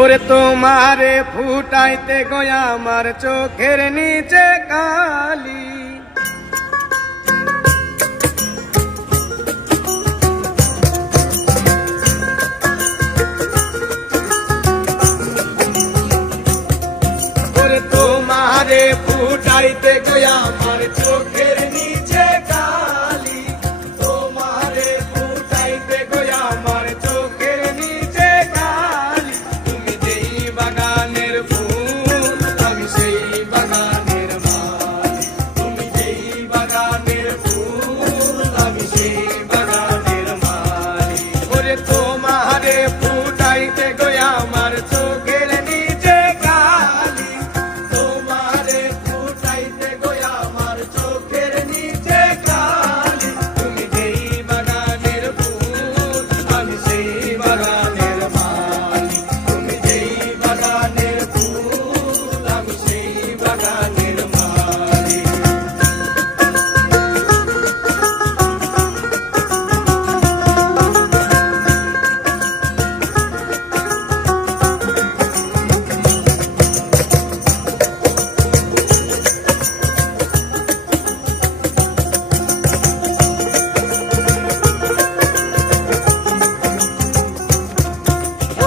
ওরে তোমারে ফুটাইতে গয়া আমার চোখের নিচে কালি। তোমারে ফুটাইতে গয়া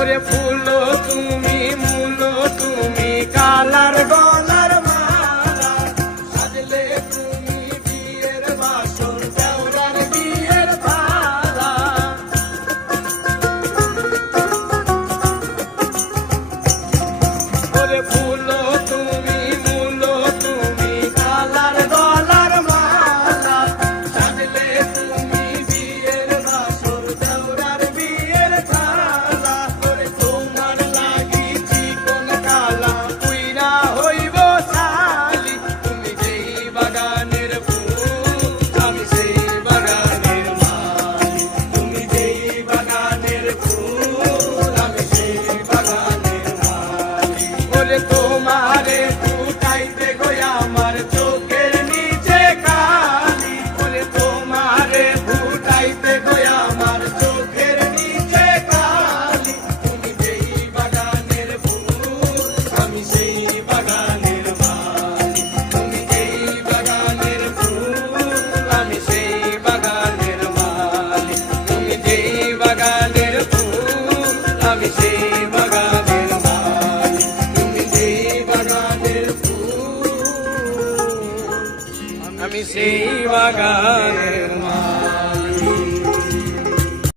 for a full. আমি সেই বাগানের মা।